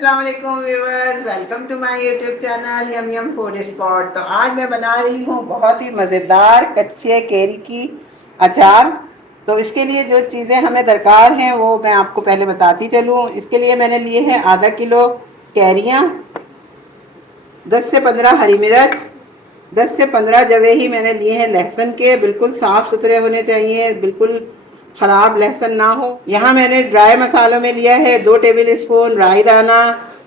अस्सलाम वालेकुम viewers, welcome to my YouTube channel yum yum food spot. तो आज मैं बना रही हूँ बहुत ही मज़ेदार कच्चे केरी की अचार। तो इसके लिए जो चीज़ें हमें दरकार हैं वो मैं आपको पहले बताती चलूँ। इसके लिए मैंने लिए हैं आधा किलो कैरियाँ, 10 से 15 हरी मिर्च, 10 से 15 जवे ही मैंने लिए हैं लहसुन के, बिल्कुल साफ़ सुथरे होने चाहिए, बिल्कुल ख़राब लहसुन ना हो। यहाँ मैंने ड्राई मसालों में लिया है 2 टेबल स्पून राई दाना,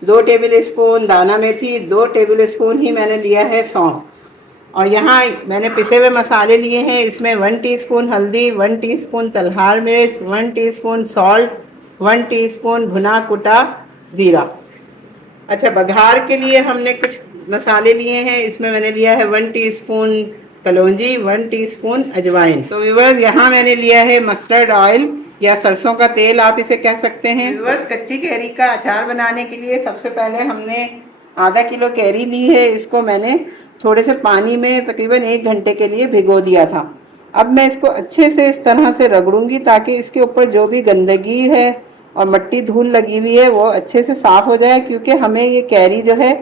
2 टेबल स्पून दाना मेथी, 2 टेबल स्पून ही मैंने लिया है सौंफ। और यहाँ मैंने पिसे हुए मसाले लिए हैं। इसमें 1 टीस्पून हल्दी, 1 टीस्पून तलहार मिर्च, 1 टीस्पून सॉल्ट, 1 टीस्पून भुना कुटा ज़ीरा। अच्छा, बघार के लिए हमने कुछ मसाले लिए हैं। इसमें मैंने लिया है 1 टीस्पून कलौंजी, 1 टीस्पून अजवाइन। तो व्यूअर्स, यहाँ मैंने लिया है मस्टर्ड ऑयल या सरसों का तेल आप इसे कह सकते हैं। व्यूअर्स, कच्ची कैरी का अचार बनाने के लिए सबसे पहले हमने आधा किलो कैरी ली है। इसको मैंने थोड़े से पानी में तकरीबन 1 घंटे के लिए भिगो दिया था। अब मैं इसको अच्छे से इस तरह से रगड़ूंगी ताकि इसके ऊपर जो भी गंदगी है और मट्टी धूल लगी हुई है वो अच्छे से साफ़ हो जाए, क्योंकि हमें ये कैरी जो है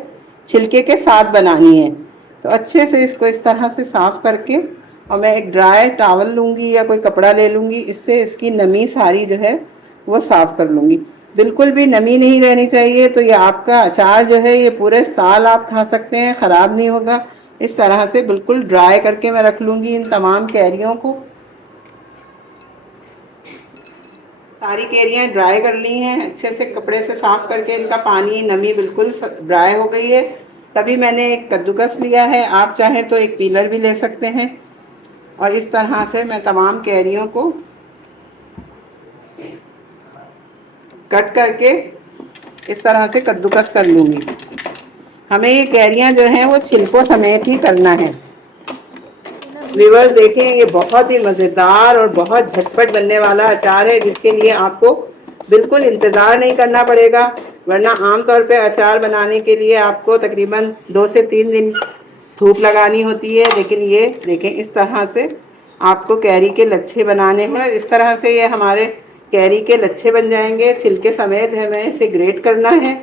छिलके के साथ बनानी है। तो अच्छे से इसको इस तरह से साफ़ करके और मैं एक ड्राई टॉवल लूँगी या कोई कपड़ा ले लूँगी, इससे इसकी नमी सारी जो है वो साफ़ कर लूँगी। बिल्कुल भी नमी नहीं रहनी चाहिए। तो ये आपका अचार जो है ये पूरे साल आप खा सकते हैं, ख़राब नहीं होगा। इस तरह से बिल्कुल ड्राई करके मैं रख लूँगी इन तमाम कैरियों को। सारी कैरियाँ ड्राई कर ली हैं, अच्छे से कपड़े से साफ़ करके इनका पानी नमी बिल्कुल ड्राई हो गई है। तभी मैंने एक कद्दूकस लिया है, आप चाहें तो एक पीलर भी ले सकते हैं। और इस तरह से मैं तमाम कैरियों को कट करके इस तरह से कद्दूकस कर लूँगी। हमें ये कैरियाँ जो हैं वो छिलकों समेत ही करना है। व्यूअर्स, देखें, ये बहुत ही मज़ेदार और बहुत झटपट बनने वाला अचार है, जिसके लिए आपको बिल्कुल इंतज़ार नहीं करना पड़ेगा। वरना आमतौर पे अचार बनाने के लिए आपको तकरीबन 2 से 3 दिन धूप लगानी होती है, लेकिन ये देखें इस तरह से आपको कैरी के लच्छे बनाने हैं। इस तरह से ये हमारे कैरी के लच्छे बन जाएंगे। छिलके समेत हमें इसे ग्रेट करना है।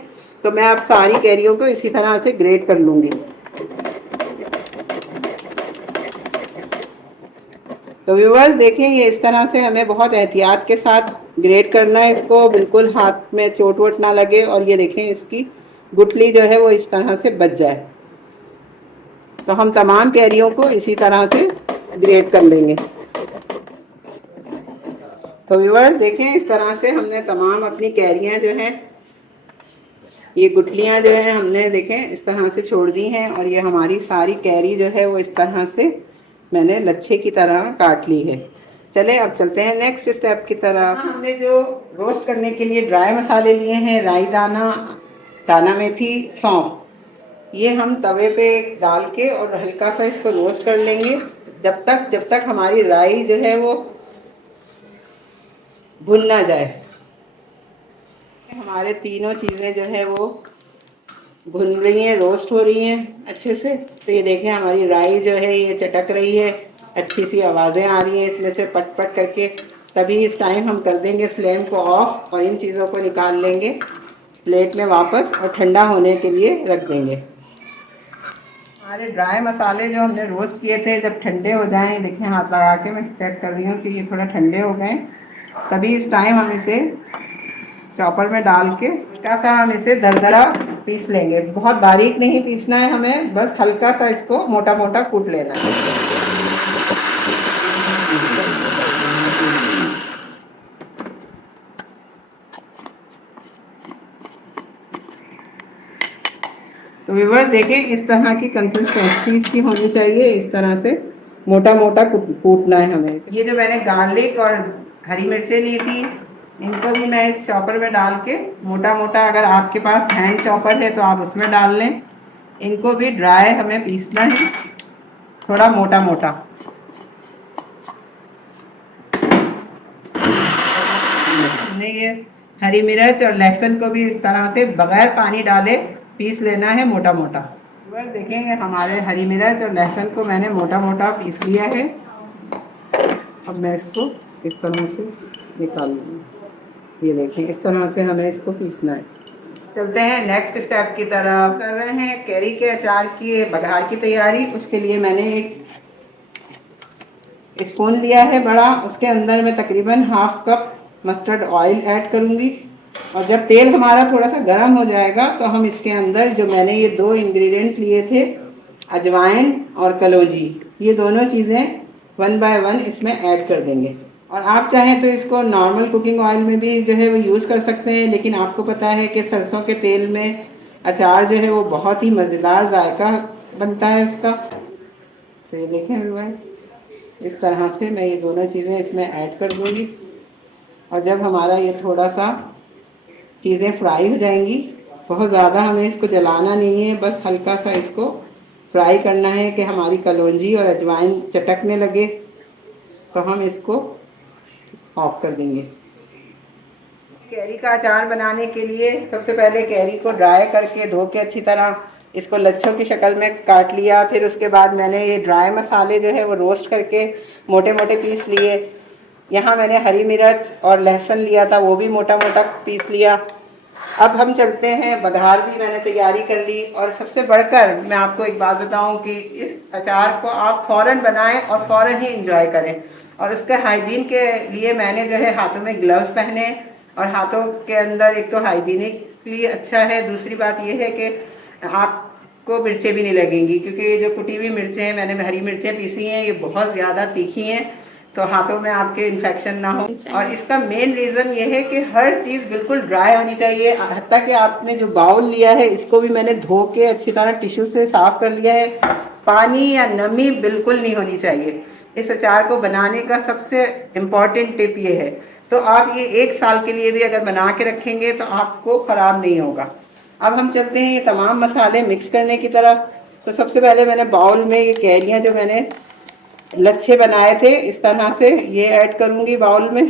तो मैं अब सारी कैरियों को इसी तरह से ग्रेट कर लूँगी। तो व्यूअर्स, देखें, ये इस तरह से हमें बहुत एहतियात के साथ ग्रेट करना है इसको, बिल्कुल हाथ में चोट वोट ना लगे। और ये देखें इसकी गुठली जो है वो इस तरह से बच जाए। तो हम तमाम कैरियों को इसी तरह से ग्रेट कर लेंगे। तो व्यूअर्स, देखें, इस तरह से हमने तमाम अपनी कैरियां जो हैं, ये गुठलियां जो हैं हमने देखें इस तरह से छोड़ दी हैं। और ये हमारी सारी कैरी जो है वो इस तरह से मैंने लच्छे की तरह काट ली है। चलें अब चलते हैं नेक्स्ट स्टेप की तरफ। हमने जो रोस्ट करने के लिए ड्राई मसाले लिए हैं, राई दाना, दाना मेथी, सौंफ, ये हम तवे पे डाल के और हल्का सा इसको रोस्ट कर लेंगे जब तक हमारी राई जो है वो भुन ना जाए। हमारे तीनों चीज़ें जो है वो भुन रही हैं, रोस्ट हो रही हैं अच्छे से। तो ये देखें हमारी राई जो है ये चटक रही है, अच्छी सी आवाज़ें आ रही हैं इसमें से पट पट करके। तभी इस टाइम हम कर देंगे फ्लेम को ऑफ और इन चीज़ों को निकाल लेंगे प्लेट में वापस और ठंडा होने के लिए रख देंगे। हमारे ड्राई मसाले जो हमने रोस्ट किए थे जब ठंडे हो जाएं, देखें हाथ लगा के मैं चेक कर रही हूँ कि ये थोड़ा ठंडे हो गए। तभी इस टाइम हम इसे चॉपर में डाल के हल्का सा हम इसे दरदरा पीस लेंगे। बहुत बारीक नहीं पीसना है हमें, बस हल्का सा इसको मोटा मोटा कूट लेना है। तो व्यूअर्स, देखें इस तरह की कंसिस्टेंसी इसकी होनी चाहिए। इस तरह से मोटा मोटा कूटना है हमें। ये जो मैंने गार्लिक और हरी मिर्चें ली थी, इनको भी मैं इस चॉपर में डाल के मोटा मोटा, अगर आपके पास हैंड चॉपर है तो आप उसमें डाल लें। इनको भी ड्राई हमें पीसना है, थोड़ा मोटा मोटा। हमने ये हरी मिर्च और लहसुन को भी इस तरह से बगैर पानी डाले पीस लेना है मोटा मोटा। बस देखेंगे हमारे हरी मिर्च और लहसुन को मैंने मोटा मोटा पीस लिया है। अब मैं इसको इस तरह से निकाल लूँगी। ये देखें इस तरह से हमें इसको पीसना है। चलते हैं नेक्स्ट स्टेप की तरफ। कर रहे हैं कैरी के अचार की बघार की तैयारी। उसके लिए मैंने एक स्पून लिया है बड़ा, उसके अंदर मैं तकरीबन half cup mustard oil add करूंगी। और जब तेल हमारा थोड़ा सा गर्म हो जाएगा तो हम इसके अंदर जो मैंने ये 2 इंग्रेडिएंट लिए थे, अजवाइन और कलौंजी, ये दोनों चीज़ें 1 बाय 1 इसमें ऐड कर देंगे। और आप चाहें तो इसको नॉर्मल कुकिंग ऑयल में भी जो है वो यूज़ कर सकते हैं, लेकिन आपको पता है कि सरसों के तेल में अचार जो है वो बहुत ही मज़ेदार जायका बनता है उसका। तो ये देखें व्यूअर्स, इस तरह से मैं ये दोनों चीज़ें इसमें ऐड कर दूँगी। और जब हमारा ये थोड़ा सा चीज़ें फ्राई हो जाएंगी, बहुत ज़्यादा हमें इसको जलाना नहीं है, बस हल्का सा इसको फ्राई करना है कि हमारी कलौंजी और अजवाइन चटकने लगे, तो हम इसको ऑफ कर देंगे। कैरी का अचार बनाने के लिए सबसे पहले कैरी को ड्राई करके धो के अच्छी तरह इसको लच्छों की शक्ल में काट लिया। फिर उसके बाद मैंने ये ड्राई मसाले जो है वो रोस्ट करके मोटे मोटे पीस लिए। यहाँ मैंने हरी मिर्च और लहसुन लिया था, वो भी मोटा मोटा पीस लिया। अब हम चलते हैं, बघार भी मैंने तैयारी कर ली। और सबसे बढ़कर मैं आपको एक बात बताऊं कि इस अचार को आप फ़ौरन बनाएं और फ़ौरन ही इंजॉय करें। और उसके हाइजीन के लिए मैंने जो है हाथों में ग्लव्स पहने, और हाथों के अंदर एक तो हाइजीनिकली अच्छा है, दूसरी बात यह है कि आपको मिर्चें भी नहीं लगेंगी, क्योंकि ये जो कुटी हुई मिर्चें हैं, मैंने हरी मिर्चें पीसी हैं, ये बहुत ज़्यादा तीखी हैं, तो हाथों में आपके इन्फेक्शन ना हो। और इसका मेन रीज़न ये है कि हर चीज़ बिल्कुल ड्राई होनी चाहिए। हत्ता कि आपने जो बाउल लिया है इसको भी मैंने धो के अच्छी तरह टिश्यू से साफ़ कर लिया है। पानी या नमी बिल्कुल नहीं होनी चाहिए। इस अचार को बनाने का सबसे इम्पॉर्टेंट टिप ये है। तो आप ये 1 साल के लिए भी अगर बना के रखेंगे तो आपको ख़राब नहीं होगा। अब हम चलते हैं ये तमाम मसाले मिक्स करने की तरफ। तो सबसे पहले मैंने बाउल में ये कैरियाँ जो मैंने लच्छे बनाए थे इस तरह से ये ऐड करूंगी बाउल में।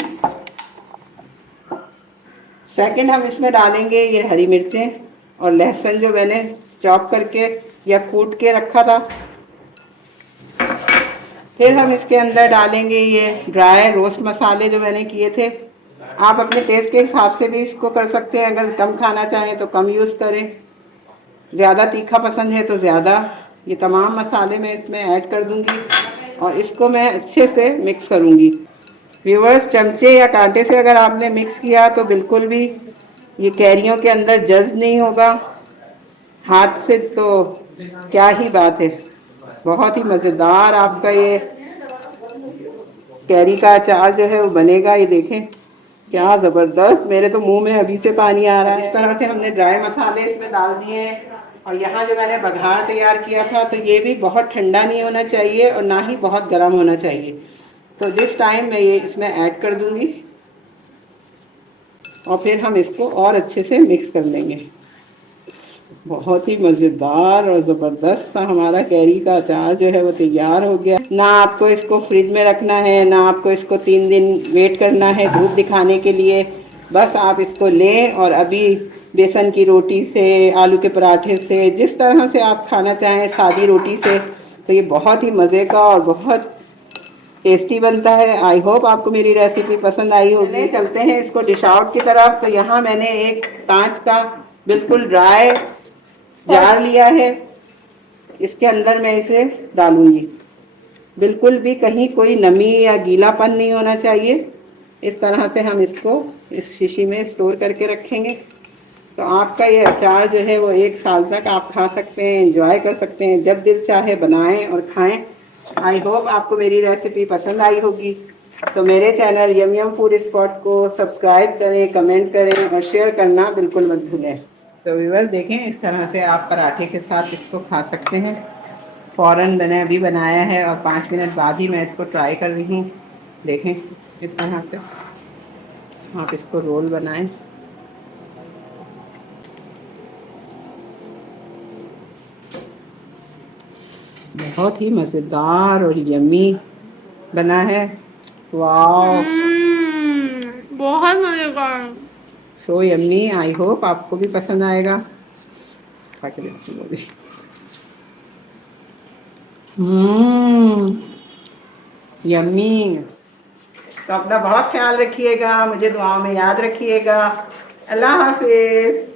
सेकंड हम इसमें डालेंगे ये हरी मिर्चें और लहसुन जो मैंने चॉप करके या कूट के रखा था। फिर हम इसके अंदर डालेंगे ये ड्राई रोस्ट मसाले जो मैंने किए थे। आप अपने टेस्ट के हिसाब से भी इसको कर सकते हैं, अगर कम खाना चाहें तो कम यूज़ करें, ज़्यादा तीखा पसंद है तो ज़्यादा। ये तमाम मसाले मैं इसमें ऐड कर दूंगी और इसको मैं अच्छे से मिक्स करूंगी। व्यूअर्स, चमचे या कांटे से अगर आपने मिक्स किया तो बिल्कुल भी ये कैरियों के अंदर जज्ब नहीं होगा। हाथ से तो क्या ही बात है, बहुत ही मज़ेदार आपका ये कैरी का अचार जो है वो बनेगा। ये देखें क्या ज़बरदस्त, मेरे तो मुंह में अभी से पानी आ रहा है। इस तरह से हमने ड्राई मसाले इसमें डाल दिए हैं। और यहाँ जो मैंने बघार तैयार किया था तो ये भी बहुत ठंडा नहीं होना चाहिए और ना ही बहुत गर्म होना चाहिए। तो दिस टाइम मैं ये इसमें ऐड कर दूंगी और फिर हम इसको और अच्छे से मिक्स कर लेंगे। बहुत ही मज़ेदार और ज़बरदस्त सा हमारा कैरी का अचार जो है वो तैयार हो गया। ना आपको इसको फ्रिज में रखना है, ना आपको इसको 3 दिन वेट करना है धूप दिखाने के लिए। बस आप इसको लें और अभी बेसन की रोटी से, आलू के पराठे से, जिस तरह से आप खाना चाहें, सादी रोटी से, तो ये बहुत ही मज़े का और बहुत टेस्टी बनता है। आई होप आपको मेरी रेसिपी पसंद आई होगी। चलते हैं इसको डिश आउट की तरफ। तो यहाँ मैंने एक कांच का बिल्कुल ड्राई जार लिया है, इसके अंदर मैं इसे डालूंगी। बिल्कुल भी कहीं कोई नमी या गीलापन नहीं होना चाहिए। इस तरह से हम इसको इस शीशी में स्टोर करके रखेंगे तो आपका ये अचार जो है वो 1 साल तक आप खा सकते हैं, एंजॉय कर सकते हैं, जब दिल चाहे बनाएं और खाएं। आई होप आपको मेरी रेसिपी पसंद आई होगी। तो मेरे channel yum yum food spot को सब्सक्राइब करें, कमेंट करें और शेयर करना बिल्कुल मत भूलें। तो व्यूअर्स देखें, इस तरह से आप पराठे के साथ इसको खा सकते हैं। फ़ौरन मैंने अभी बनाया है और 5 मिनट बाद ही मैं इसको ट्राई कर रही हूँ। देखें इस तरह से आप इसको रोल बनाएं। बहुत ही मज़ेदार और यम्मी बना है। वाह, बहुत मज़ेदार, सो यम्मी। आई होप आपको भी पसंद आएगा। खा के देखती हूँ अभी। यम्मी। तो अपना बहुत ख्याल रखिएगा, मुझे दुआओं में याद रखिएगा। अल्लाह हाफिज़।